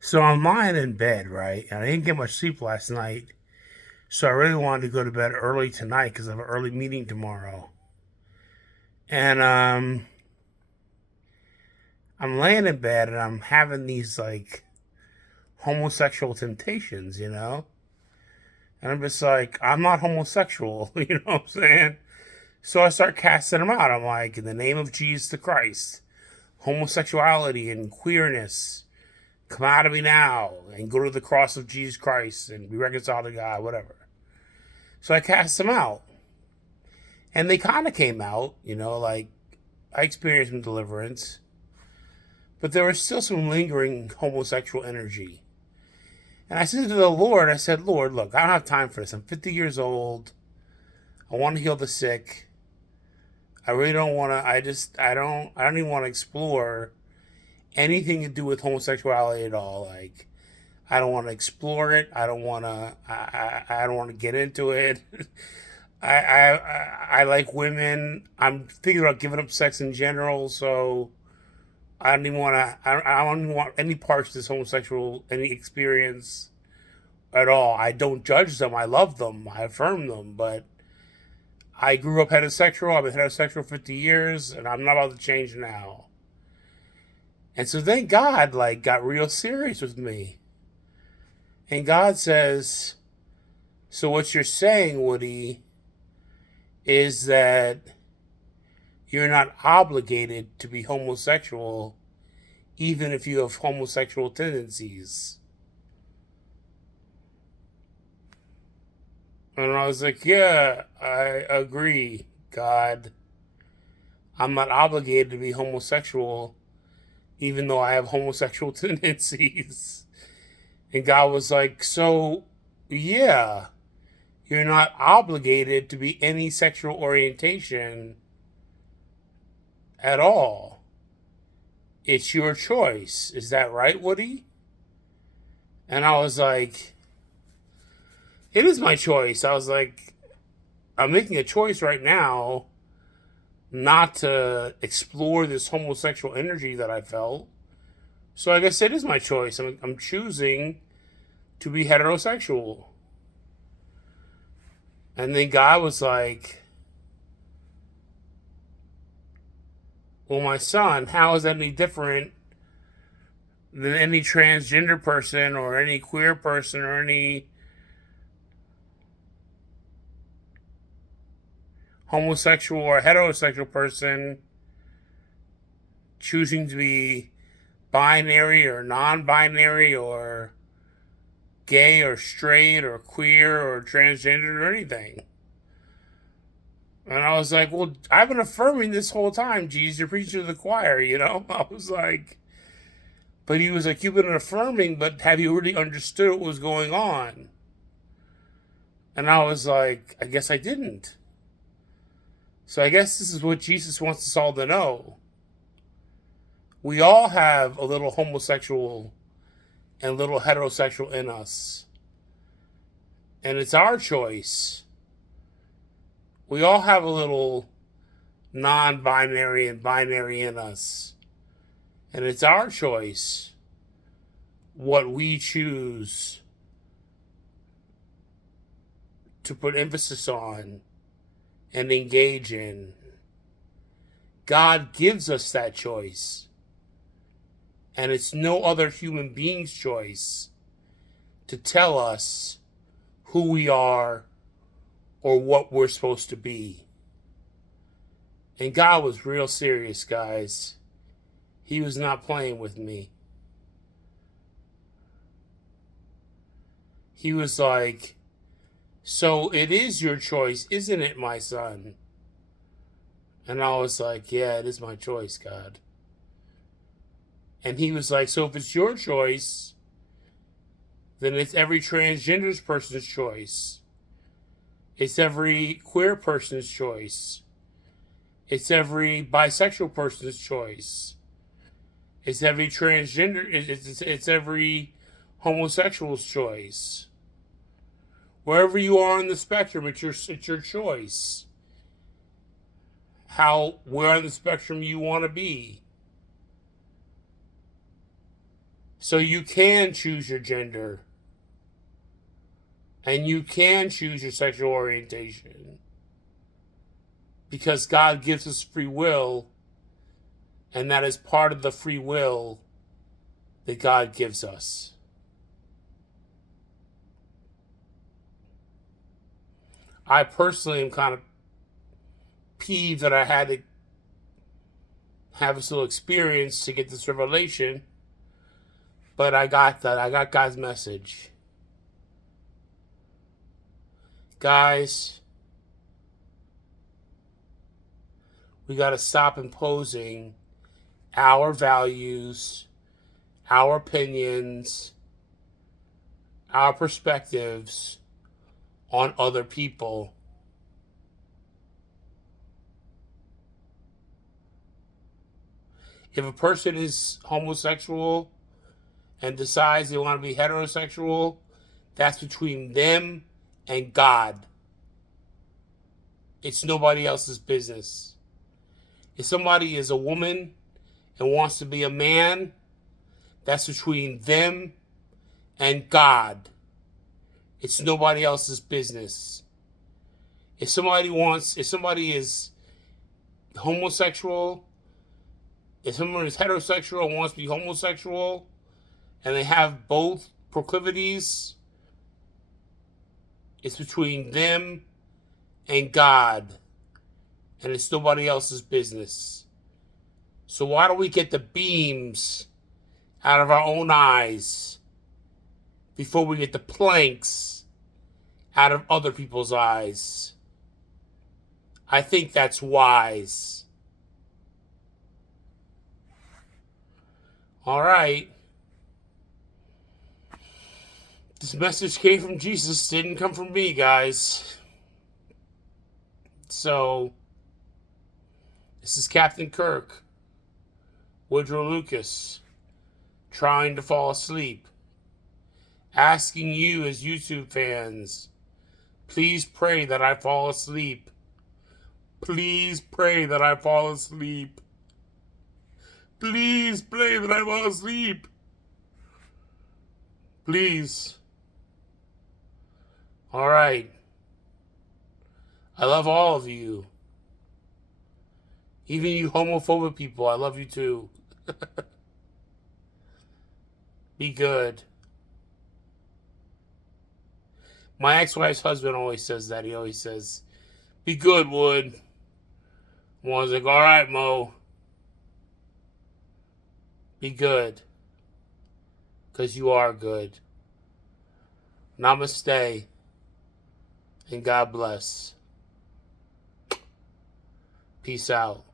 So I'm lying in bed, right? And I didn't get much sleep last night. So I really wanted to go to bed early tonight because I have an early meeting tomorrow. And I'm laying in bed and I'm having these like homosexual temptations, you know? And I'm just like, I'm not homosexual, you know what I'm saying? So I start casting them out. I'm like, in the name of Jesus the Christ, homosexuality and queerness, come out of me now and go to the cross of Jesus Christ and be reconciled to God, whatever. So I cast them out. And they kind of came out, like I experienced some deliverance, but there was still some lingering homosexual energy. And I said to the Lord, I said, Lord, look, I don't have time for this. I'm 50 years old. I want to heal the sick. I really don't want to, I don't even want to explore anything to do with homosexuality at all. Like, I don't want to explore it. I don't want to get into it. I like women. I'm thinking about giving up sex in general, so I don't even want to. I don't even want any parts of this homosexual any experience at all. I don't judge them. I love them. I affirm them. But I grew up heterosexual. I've been heterosexual 50 years, and I'm not about to change now. And so then God like got real serious with me, and God says, "So what you're saying, Woody, is that you're not obligated to be homosexual even if you have homosexual tendencies." And I was like, yeah, I agree, God. I'm not obligated to be homosexual even though I have homosexual tendencies. And God was like, so, yeah, you're not obligated to be any sexual orientation at all. It's your choice. Is that right, Woody? And I was like, it is my choice. I was like, I'm making a choice right now not to explore this homosexual energy that I felt. So I guess it is my choice. I'm choosing to be heterosexual. And then God was like, well, my son, how is that any different than any transgender person or any queer person or any homosexual or heterosexual person choosing to be binary or non binary or gay or straight or queer or transgender or anything? And I was like, well, I've been affirming this whole time, Jesus, you're preaching to the choir, you know? I was like, but he was like, you've been affirming, but have you really understood what was going on? And I was like, I guess I didn't. So I guess this is what Jesus wants us all to know. We all have a little homosexual and a little heterosexual in us. And it's our choice. We all have a little non binary and binary in us. And it's our choice what we choose to put emphasis on and engage in. God gives us that choice. And it's no other human being's choice to tell us who we are or what we're supposed to be. And God was real serious, guys. He was not playing with me. He was like, so it is your choice, isn't it, my son? And I was like, yeah, it is my choice, God. And he was like, so if it's your choice, then it's every transgender person's choice. It's every queer person's choice. It's every bisexual person's choice. It's every transgender, it's every homosexual's choice. Wherever you are on the spectrum, it's your choice. Where on the spectrum you want to be. So you can choose your gender. And you can choose your sexual orientation. Because God gives us free will. And that is part of the free will that God gives us. I personally am kind of peeved that I had to have this little experience to get this revelation. But I got that. I got God's message. Guys, we got to stop imposing our values, our opinions, our perspectives on other people. If a person is homosexual and decides they want to be heterosexual, that's between them and God. It's nobody else's business. If somebody is a woman and wants to be a man, that's between them and God. It's nobody else's business. If somebody is homosexual, if someone is heterosexual and wants to be homosexual, and they have both proclivities, it's between them and God. And it's nobody else's business. So why don't we get the beams out of our own eyes before we get the planks out of other people's eyes? I think that's wise. All right. This message came from Jesus, didn't come from me, guys. So, this is Captain Kirk, Woodrow Lucas, trying to fall asleep, asking you as YouTube fans, please pray that I fall asleep. Please pray that I fall asleep. Please pray that I fall asleep. Please. All right. I love all of you. Even you homophobic people, I love you too. Be good. My ex-wife's husband always says that. He always says, be good, Wood. I was like, all right, Mo. Be good. Because you are good. Namaste. And God bless. Peace out.